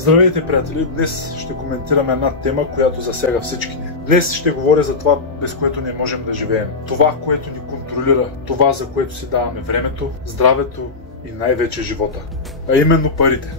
Здравейте, приятели! Днес ще коментираме една тема, която засяга всички ни. Днес ще говоря за това, без което не можем да живеем. Това, което ни контролира. Това, за което си даваме времето, здравето и най-вече живота. А именно парите.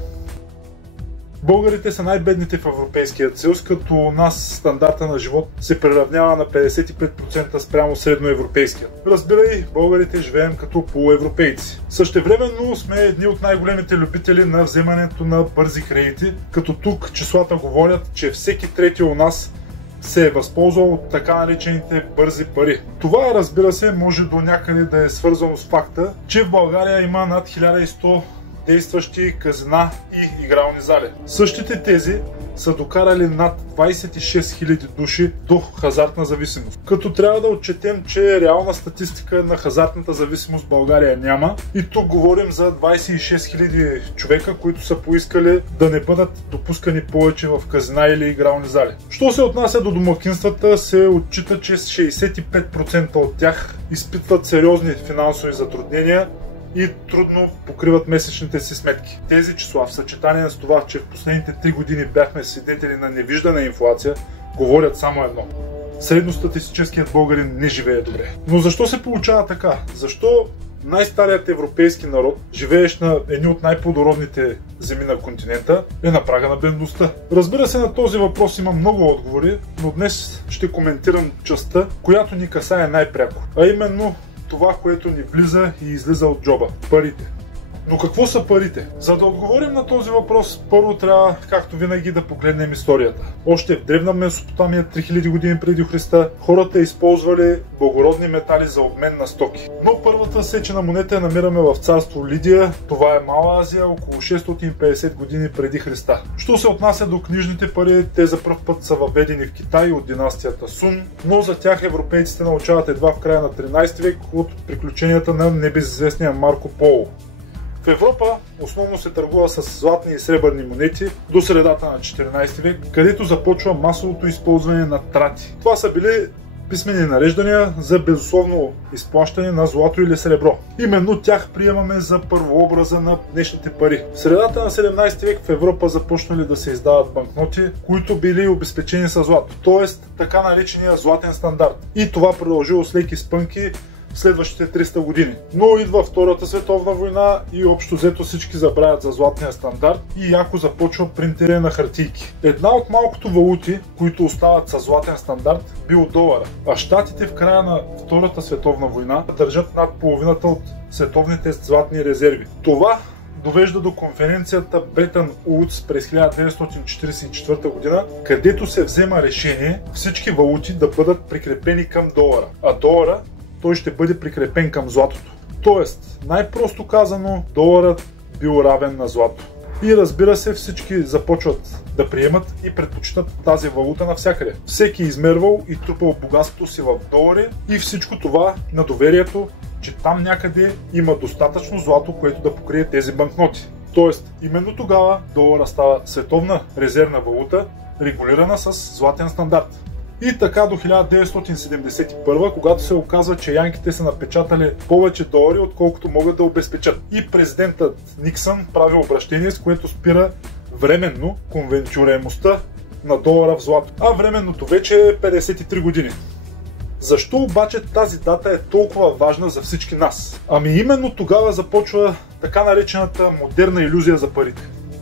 Българите са най-бедните в Европейския съюз, като у нас стандарта на живот се приравнява на 55% спрямо средноевропейския. Разбирай, българите живеем като полуевропейци. Същевременно сме едни от най-големите любители на вземането на бързи кредити, като тук числата говорят, че всеки трети у нас се е възползвал от така наречените бързи пари. Това, разбира се, може до някъде да е свързано с факта, че в България има над 1100 действащи казина и игрални зали. Същите тези са докарали над 26 000 души до хазартна зависимост. Като трябва да отчетем, че реална статистика на хазартната зависимост в България няма. И тук говорим за 26 000 човека, които са поискали да не бъдат допускани повече в казина или игрални зали. Що се отнася до домакинствата, се отчита, че 65% от тях изпитват сериозни финансови затруднения и трудно покриват месечните си сметки. Тези числа, в съчетание с това, че в последните 3 години бяхме свидетели на невиждана инфлация, говорят само едно. Средностатистическият българин не живее добре. Но защо се получава така? Защо най-старият европейски народ, живеещ на едни от най-плодородните земи на континента, е на прага на бедността? Разбира се, на този въпрос има много отговори, но днес ще коментирам частта, която ни касае най-пряко, а именно това, което ни влиза и излиза от джоба – парите. Но какво са парите? За да отговорим на този въпрос, първо трябва, както винаги, да погледнем историята. Още в древна Месопотамия, 3000 години преди Христа, хората използвали благородни метали за обмен на стоки. Но първата сечена монета я намираме в царство Лидия. Това е Мала Азия, около 650 години преди Христа. Що се отнася до книжните пари, те за пръв път са въведени в Китай от династията Сун, но за тях европейците научават едва в края на 13 век от приключенията на небезизвестния Марко Поло. В Европа основно се търгува с златни и сребърни монети до средата на 14 век, където започва масовото използване на трати. Това са били писмени нареждания за безусловно изплащане на злато или сребро. Именно тях приемаме за първообраза на днешните пари. В средата на 17 век в Европа започнали да се издават банкноти, които били обезпечени с злато, т.е. така наречения златен стандарт. И това продължило с леки спънки следващите 300 години. Но идва Втората световна война и общо взето всички забравят за златния стандарт и яко започва принтере на хартийки. Една от малкото валути, които остават със златен стандарт, бил долара. А щатите в края на Втората световна война държат над половината от световните златни резерви. Това довежда до конференцията Бретън Удс през 1944 година, където се взема решение всички валути да бъдат прикрепени към долара. А долара той ще бъде прикрепен към златото. Тоест, най-просто казано, доларът бил равен на злато. И разбира се, всички започват да приемат и предпочитат тази валута навсякъде. Всеки измервал и трупал богатството си в долари и всичко това на доверието, че там някъде има достатъчно злато, което да покрие тези банкноти. Тоест, именно тогава долара става световна резервна валута, регулирана с златен стандарт. И така до 1971, когато се оказва, че янките са напечатали повече долари, отколкото могат да обезпечат. И президентът Никсън прави обращение, с което спира временно конвертируемостта на долара в злато. А временното вече е 53 години. Защо обаче тази дата е толкова важна за всички нас? Ами именно тогава започва така наречената модерна илюзия за парите,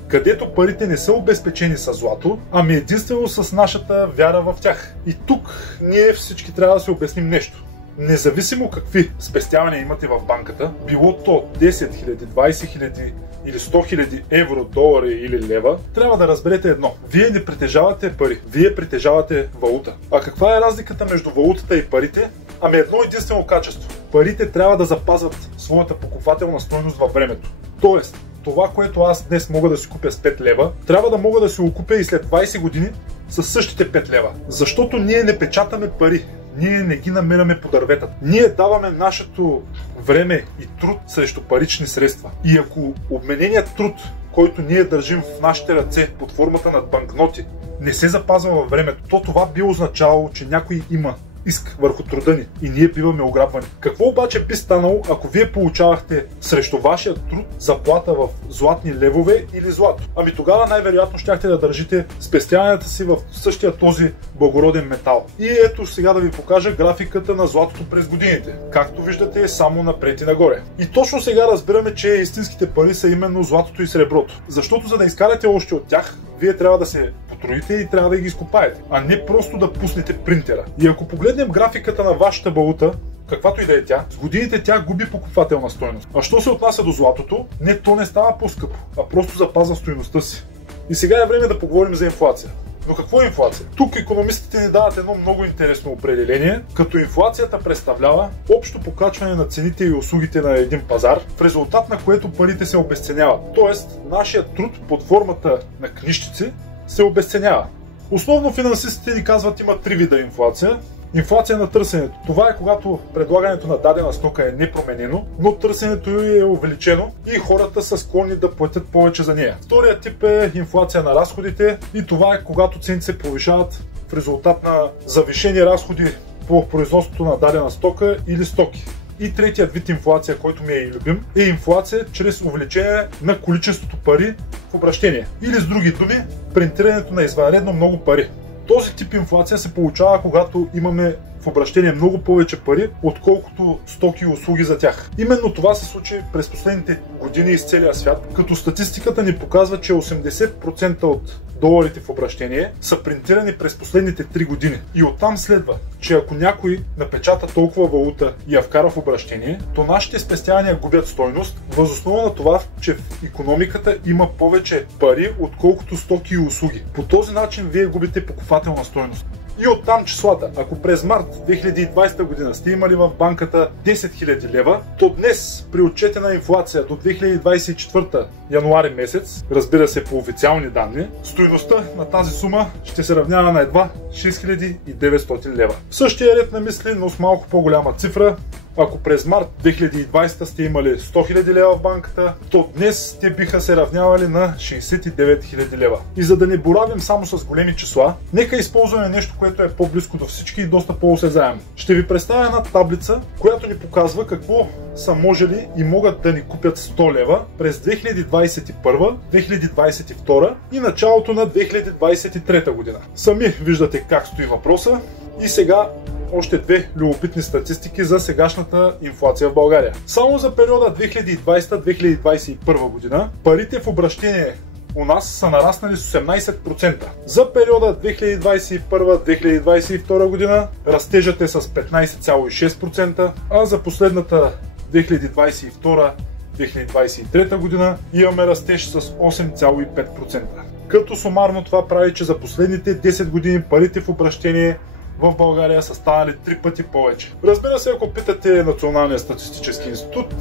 където парите не са обезпечени с злато, ами единствено с нашата вяра в тях. И тук ние всички трябва да си обясним нещо. Независимо какви спестявания имате в банката, било то 10 000, 20 000 или 100 000 евро, долари или лева, трябва да разберете едно. Вие не притежавате пари, вие притежавате валута. А каква е разликата между валутата и парите? Ами едно единствено качество. Парите трябва да запазват своята покупателна стойност във времето. Тоест, това, което аз днес мога да си купя с 5 лева, трябва да мога да си го купя и след 20 години с същите 5 лева. Защото ние не печатаме пари. Ние не ги намираме по дърветата. Ние даваме нашето време и труд срещу парични средства. И ако обмененият труд, който ние държим в нашите ръце под формата на банкноти, не се запазва във времето, то това би означавало, че някой има иск върху труда ни и ние биваме ограбвани. Какво обаче би станало, ако вие получавахте срещу вашия труд заплата в златни левове или злато? Ами тогава най-вероятно щяхте да държите спестяванията си в същия този благороден метал. И ето сега да ви покажа графиката на златото през годините. Както виждате, е само напред и нагоре. И точно сега разбираме, че истинските пари са именно златото и среброто. Защото за да изкарате още от тях, вие трябва да се потруите и трябва да ги изкопаете, а не просто да пуснете принтера. И ако погледнем графиката на вашата валута, каквато и да е тя, с годините тя губи покупателна стойност. А що се отнася до златото, то не става по-скъпо, а просто запазва стойността си. И сега е време да поговорим за инфлация. Но какво е инфлация? Тук икономистите ни дават едно много интересно определение, като инфлацията представлява общо покачване на цените и услугите на един пазар, в резултат на което парите се обезценяват. Тоест, нашият труд под формата на книжчици се обезценява. Основно финансистите ни казват, има три вида инфлация. Инфлация на търсенето. Това е когато предлагането на дадена стока е непроменено, но търсенето ѝ е увеличено и хората са склонни да платят повече за нея. Вторият тип е инфлация на разходите и това е когато цените се повишават в резултат на завишени разходи по производството на дадена стока или стоки. И третият вид инфлация, който ми е любим, е инфлация чрез увеличение на количеството пари в обращение. Или с други думи, принтирането на извънредно много пари. Този тип инфлация се получава, когато имаме в обращение много повече пари, отколкото стоки и услуги за тях. Именно това се случи през последните години из целия свят, като статистиката ни показва, че 80% от доларите в обращение са принтирани през последните 3 години. И оттам следва, че ако някой напечата толкова валута и я вкара в обращение, то нашите спестявания губят стойност, въз основа на това, че в икономиката има повече пари, отколкото стоки и услуги. По този начин вие губите покупателна стойност. И оттам числата. Ако през март 2020 година сте имали в банката 10 000 лева, то днес при отчетена инфлация до 2024 януари месец, разбира се по официални данни, стойността на тази сума ще се равнява на едва 6900 лева. В същия ред на мисли, но с малко по-голяма цифра, ако през март 2020 сте имали 100 000 лева в банката, то днес те биха се равнявали на 69 000 лева. И за да не боравим само с големи числа, нека използваме нещо, което е по-близко до всички и доста по-осезаемо. Ще ви представя една таблица, която ни показва какво са можели и могат да ни купят 100 лева през 2021, 2022 и началото на 2023 година. Сами виждате как стои въпроса и сега още две любопитни статистики за сегашната инфлация в България. Само за периода 2020-2021 година парите в обращение у нас са нараснали с 18%. За периода 2021-2022 година растежът е с 15,6%, а за последната 2022-2023 година имаме растеж с 8,5%. Като сумарно това прави, че за последните 10 години парите в обращение в България са станали 3 пъти повече. Разбира се, ако питате Националния статистически институт,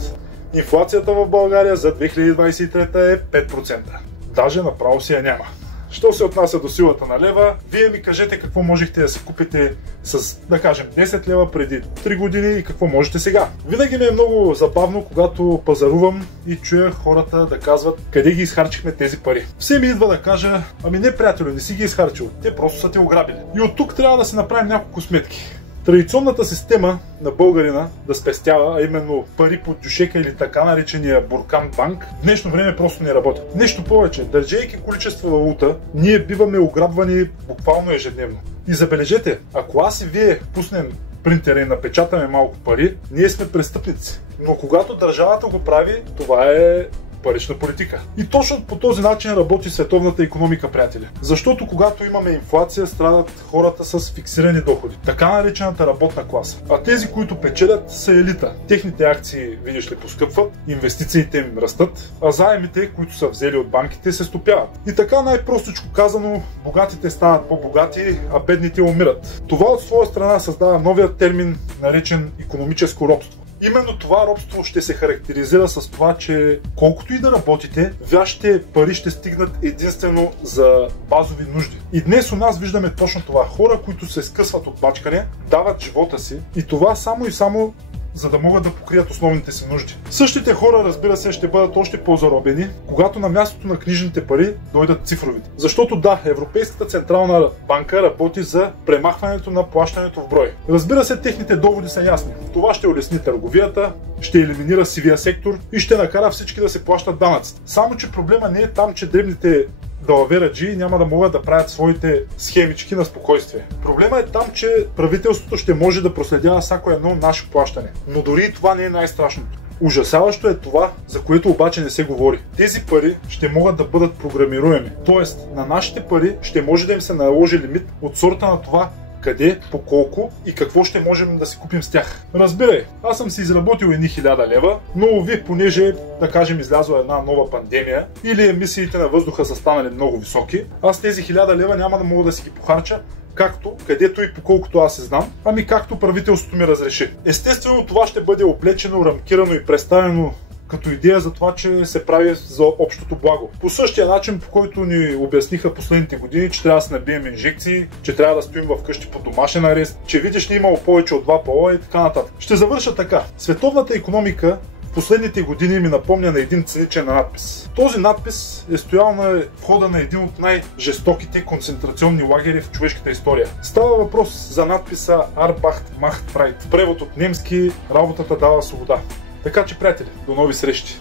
инфлацията в България за 2023 е 5%. Даже направо си я няма. Що се отнася до силата на лева, вие ми кажете какво можехте да си купите с, да кажем, 10 лева преди 3 години и какво можете сега. Винаги ми е много забавно, когато пазарувам и чуя хората да казват къде ги изхарчихме тези пари. Все ми идва да кажа, ами не, приятелю, не си ги изхарчил, те просто са те ограбили. И от тук трябва да си направим няколко сметки. Традиционната система на българина да спестява, а именно пари под дюшека или така наречения буркан банк, в днешно време просто не работи. Нещо повече, държейки количество валута, ние биваме ограбвани буквално ежедневно. И забележете, ако аз и вие пуснем принтера и напечатаме малко пари, ние сме престъпници. Но когато държавата го прави, това е парична политика. И точно по този начин работи световната икономика, приятели. Защото когато имаме инфлация, страдат хората с фиксирани доходи. Така наречената работна класа. А тези, които печелят, са елита. Техните акции, видиш ли, поскъпват, инвестициите им растат, а заемите, които са взели от банките, се стопяват. И така най-простичко казано, богатите стават по-богати, а бедните умират. Това от своя страна създава новия термин, наречен икономическо робство. Именно това робство ще се характеризира с това, че колкото и да работите, вашите пари ще стигнат единствено за базови нужди. И днес у нас виждаме точно това. Хора, които се скъсват от бачкане, дават живота си и това само и само за да могат да покрият основните си нужди. Същите хора, разбира се, ще бъдат още по-заробени, когато на мястото на книжните пари дойдат цифровите. Защото да, Европейската централна банка работи за премахването на плащането в брой. Разбира се, техните доводи са ясни. Това ще улесни търговията, ще елиминира сивия сектор и ще накара всички да се плащат данъците. Само че проблема не е там, че дребните далавераджии няма да могат да правят своите схемички на спокойствие. Проблема е там, че правителството ще може да проследява всяко едно наше плащане. Но дори и това не е най-страшното. Ужасяващо е това, за което обаче не се говори. Тези пари ще могат да бъдат програмируеми. Тоест, на нашите пари ще може да им се наложи лимит от сорта на това къде, по колко и какво ще можем да си купим с тях. Разбирай, аз съм си изработил едни 1000 лева, но ви, понеже, да кажем, излязла една нова пандемия или емисиите на въздуха са станали много високи, аз тези 1000 лева няма да мога да си ги похарча както, където и по колкото аз се знам, ами както правителството ми разреши. Естествено, това ще бъде облечено, рамкирано и представено като идея за това, че се прави за общото благо. По същия начин, по който ни обясниха последните години, че трябва да се набием инжекции, че трябва да стоим вкъщи по домашен арест, че видиш ли имало повече от 2 пола и така нататък. Ще завърша така. Световната икономика в последните години ми напомня на един циничен надпис. Този надпис е стоял на входа на един от най-жестоките концентрационни лагери в човешката история. Става въпрос за надписа Arbeit macht frei. В превод от немски "Работата дава свобода". Така че, приятели, до нови срещи!